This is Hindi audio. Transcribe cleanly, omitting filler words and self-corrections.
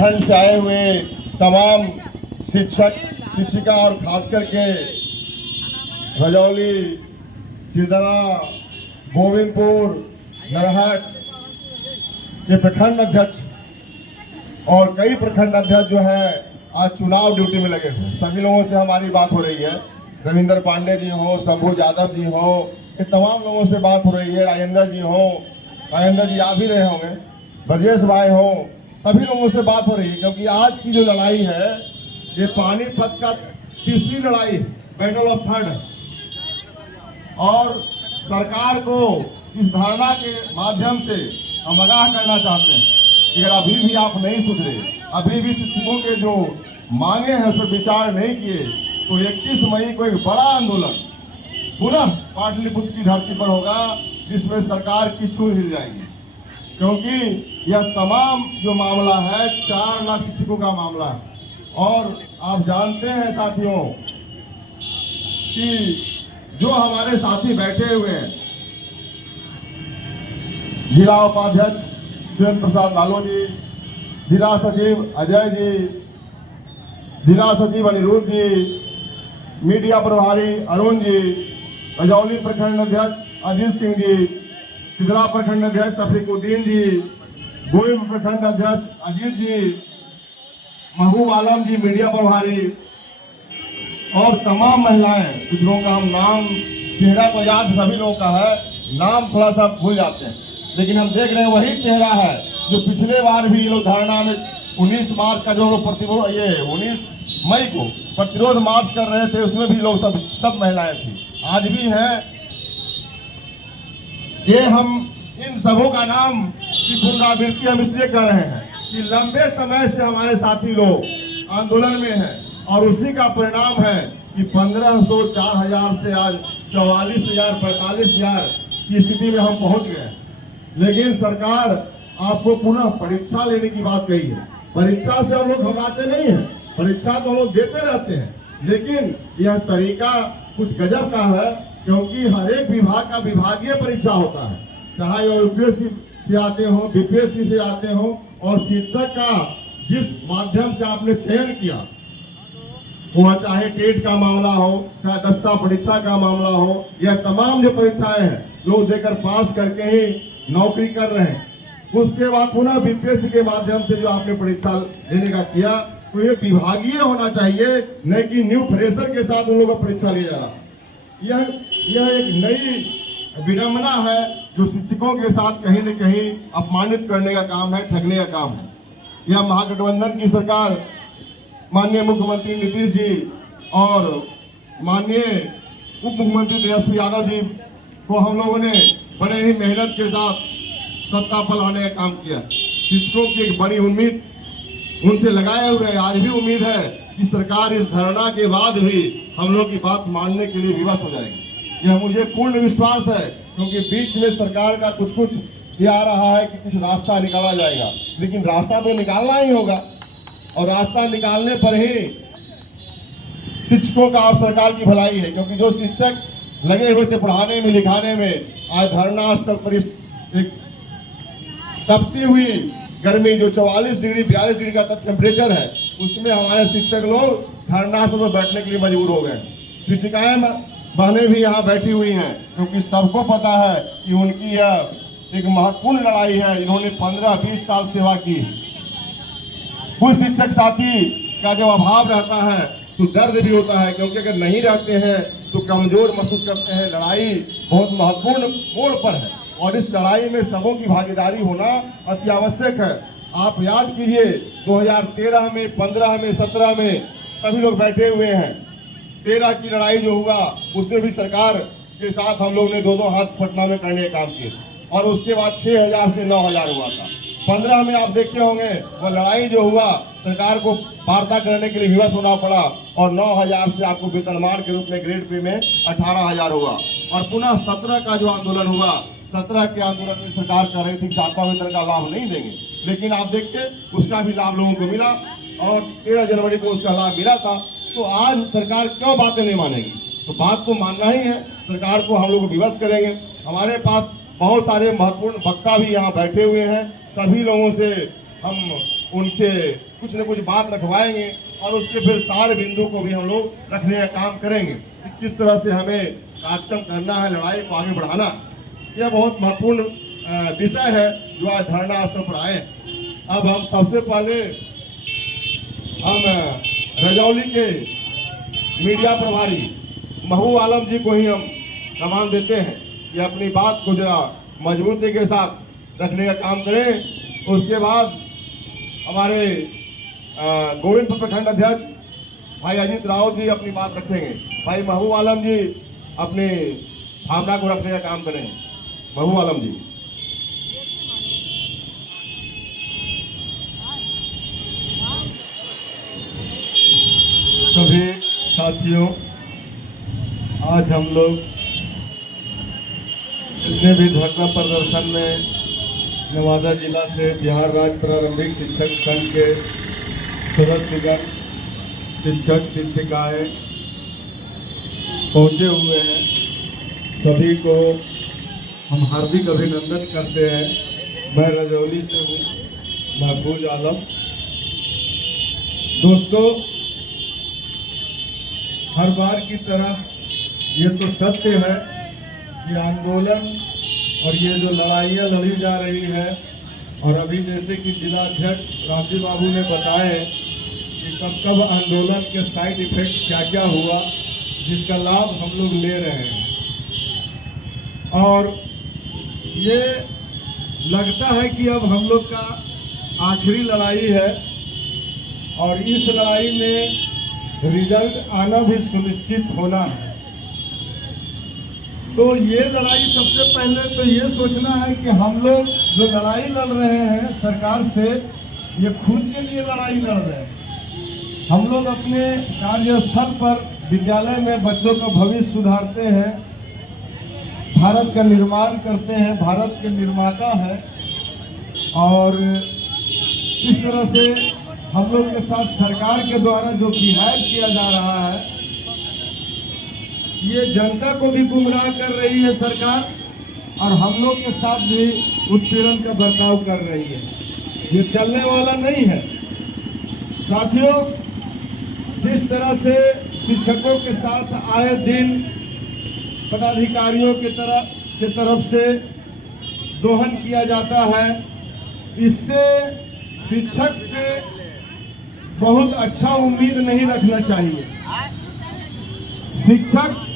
प्रखंड से आए हुए तमाम शिक्षक शिक्षिका और खास करके रजौली, सिरदरा, गोविंदपुर, नरहट के प्रखंड अध्यक्ष और कई प्रखंड अध्यक्ष जो है आज चुनाव ड्यूटी में लगे हुए। सभी लोगों से हमारी बात हो रही है। रविंद्र पांडे जी हो, शंभू यादव जी हो, ये तमाम लोगों से बात हो रही है। राजेंद्र जी हो, राजेंद्र जी आ भी रहे होंगे, ब्रजेश भाई हो, सभी लोगों से बात हो रही है। क्योंकि आज की जो लड़ाई है ये पानीपत का तीसरी लड़ाई, बैटल ऑफ थर्ड, और सरकार को इस धारणा के माध्यम से हम आगाह करना चाहते हैं कि अगर अभी भी आप नहीं सुधरे, अभी भी शिक्षकों के जो मांगे हैं उस पर विचार नहीं किए, तो 31 मई को एक बड़ा आंदोलन पुनः पाटलिपुत्र की धरती पर होगा, जिसमें सरकार की चूल हिल जाएगी। क्योंकि यह तमाम जो मामला है 4 लाख शिक्षकों का मामला है। और आप जानते हैं साथियों कि जो हमारे साथी बैठे हुए हैं, जिला उपाध्यक्ष सुरेंद्र प्रसाद लालो जी, जिला सचिव अजय जी, जिला सचिव अनिरुद्ध जी, मीडिया प्रभारी अरुण जी, रजौली प्रखंड अध्यक्ष अजीत सिंह जी, सिदरा प्रखंड अध्यक्ष शफीकुद्दीन जी, गोविंद प्रखंड अध्यक्ष अजीत जी, महबूब आलम जी मीडिया प्रभारी, और तमाम महिलाएं। कुछ लोगों का हम नाम चेहरा तो याद सभी लोगों का है, नाम थोड़ा सा भूल जाते हैं, लेकिन हम देख रहे हैं वही चेहरा है जो पिछले बार भी ये लोग धरना में 19 मार्च का जो लोग प्रतिरोध, ये 19 मई को प्रतिरोध मार्च कर रहे थे, उसमें भी लोग सब महिलाएं थी, आज भी हैं। ये हम इन सबों का नाम की पुनरावृत्ति हम इसलिए कर रहे हैं कि लंबे समय से हमारे साथी लोग आंदोलन में हैं, और उसी का परिणाम है कि 1500, 4000 से आज 44,000, 45,000 की स्थिति में हम पहुंच गए। लेकिन सरकार आपको पुनः परीक्षा लेने की बात कही है। परीक्षा से हम लोग घबराते नहीं हैं, परीक्षा तो हम लोग देते रहते हैं, लेकिन यह तरीका कुछ गजब का है। क्योंकि हर एक विभाग का विभागीय परीक्षा होता है, चाहे वो यूपीएससी से आते हो, बीपीएससी से आते हो, और शिक्षक का जिस माध्यम से आपने चयन किया, वो चाहे टेट का मामला हो, चाहे दस्ता परीक्षा का मामला हो, यह तमाम जो परीक्षाएं हैं लोग देकर पास करके ही नौकरी कर रहे हैं। उसके बाद पुनः बीपीएससी के माध्यम से जो आपने परीक्षा लेने का किया, तो ये विभागीय होना चाहिए, न कि न्यू फ्रेशर के साथ उन लोगों को परीक्षा लिया जा रहा। यह एक नई विडंबना है जो शिक्षकों के साथ कहीं न कहीं अपमानित करने का काम है, ठगने का काम है। यह महागठबंधन की सरकार, माननीय मुख्यमंत्री नीतीश जी और माननीय उप मुख्यमंत्री तेजस्वी यादव जी को हम लोगों ने बड़े ही मेहनत के साथ सत्ता पर लाने का काम किया। शिक्षकों की एक बड़ी उम्मीद उनसे लगाए हुए, आज भी उम्मीद है कि सरकार इस धरना के बाद भी हम लोग की बात मानने के लिए विवश हो जाएगी। यह मुझे पूर्ण विश्वास है, क्योंकि बीच में सरकार का कुछ ये आ रहा है कि कुछ रास्ता निकाला जाएगा, लेकिन रास्ता तो निकालना ही होगा, और रास्ता निकालने पर ही शिक्षकों का और सरकार की भलाई है। क्योंकि जो शिक्षक लगे हुए थे पढ़ाने में, लिखाने में, आज धरना स्थल पर एक तपती हुई गर्मी जो 44 डिग्री 42 डिग्री का टेम्परेचर है, उसमें हमारे शिक्षक लोग धरना स्थल पर बैठने के लिए मजबूर हो गए। शिक्षिकाएं बहनें भी यहाँ बैठी हुई हैं, क्योंकि सबको पता है कि उनकी यह एक महत्वपूर्ण लड़ाई है। इन्होंने 15-20 साल सेवा की। कुछ शिक्षक साथी का जब अभाव रहता है तो दर्द भी होता है, क्योंकि अगर नहीं रहते हैं तो कमजोर महसूस करते हैं। लड़ाई बहुत महत्वपूर्ण मोड़ पर है, और इस लड़ाई में सबों की भागीदारी होना अति आवश्यक है। आप याद कीजिए 2013 में, 15 में, 17 में सभी लोग बैठे हुए हैं। 13 की लड़ाई जो हुआ उसमें भी सरकार के साथ हम लोग ने दोनों हाथ पटना में करने का काम किए, और उसके बाद 6,000 से 9,000 हुआ था। 15 में आप देखते होंगे वह लड़ाई जो हुआ, सरकार को वार्ता करने के लिए विवश होना पड़ा, और 9,000 से आपको वेतनमान के रूप में ग्रेड पे में 18,000 हुआ। और पुनः 17 का जो आंदोलन हुआ, 17 के आंदोलन में सरकार कर रही थी कि 7वां वेतन का लाभ नहीं देंगे, लेकिन आप देखते उसका भी लाभ लोगों को मिला, और 13 जनवरी को उसका लाभ मिला था। तो आज सरकार क्यों बातें नहीं मानेगी? तो बात को मानना ही है, सरकार को हम लोग विवश करेंगे। हमारे पास बहुत सारे महत्वपूर्ण वक्ता भी यहाँ बैठे हुए हैं, सभी लोगों से हम उनसे कुछ न कुछ बात रखवाएंगे और उसके फिर सारे बिंदु को भी हम लोग रखने का काम करेंगे कि किस तरह से हमें कार्यक्रम करना है, लड़ाई को आगे बढ़ाना। यह बहुत महत्वपूर्ण विषय है जो आज धरना स्थल पर आए। अब हम सबसे पहले हम रजौली के मीडिया प्रभारी महबूब आलम जी को ही हम कमान देते हैं कि अपनी बात को जरा मजबूती के साथ रखने का काम करें। उसके बाद हमारे गोविंदपुर प्रखंड अध्यक्ष भाई अजीत राउत जी अपनी बात रखेंगे। भाई महबूब आलम जी अपनी भावना को रखने का काम करेंगे। महबूब आलम जी। सभी साथियों, आज हम लोग जितने भी धरना प्रदर्शन में नवादा जिला से बिहार राज्य प्रारंभिक शिक्षक संघ के सदस्यगण, शिक्षक शिक्षिकाएं पहुंचे हुए हैं, सभी को हम हार्दिक अभिनंदन करते हैं। मैं रजौली से हूँ, महफूज आलम। दोस्तों, हर बार की तरह ये तो सत्य है कि आंदोलन और ये जो लड़ाइयाँ लड़ी जा रही है, और अभी जैसे कि जिला अध्यक्ष रामजी बाबू ने बताए कि कब कब आंदोलन के साइड इफेक्ट क्या क्या हुआ, जिसका लाभ हम लोग ले रहे हैं। और ये लगता है कि अब हम लोग का आखिरी लड़ाई है और इस लड़ाई में रिजल्ट आना भी सुनिश्चित होना है। तो ये लड़ाई सबसे पहले तो ये सोचना है कि हम लोग जो लड़ाई लड़ रहे हैं सरकार से, ये खुद के लिए लड़ाई लड़ रहे हैं। हम लोग अपने कार्यस्थल पर, विद्यालय में बच्चों का भविष्य सुधारते हैं, भारत का निर्माण करते हैं, भारत के निर्माता हैं। और इस तरह से हम लोग के साथ सरकार के द्वारा जो बिहेव किया जा रहा है, ये जनता को भी गुमराह कर रही है सरकार, और हम लोग के साथ भी उत्पीड़न का बर्ताव कर रही है। ये चलने वाला नहीं है। साथियों, जिस तरह से शिक्षकों के साथ आए दिन पदाधिकारियों के तरफ से दोहन किया जाता है, इससे शिक्षक से बहुत अच्छा उम्मीद नहीं रखना चाहिए। शिक्षक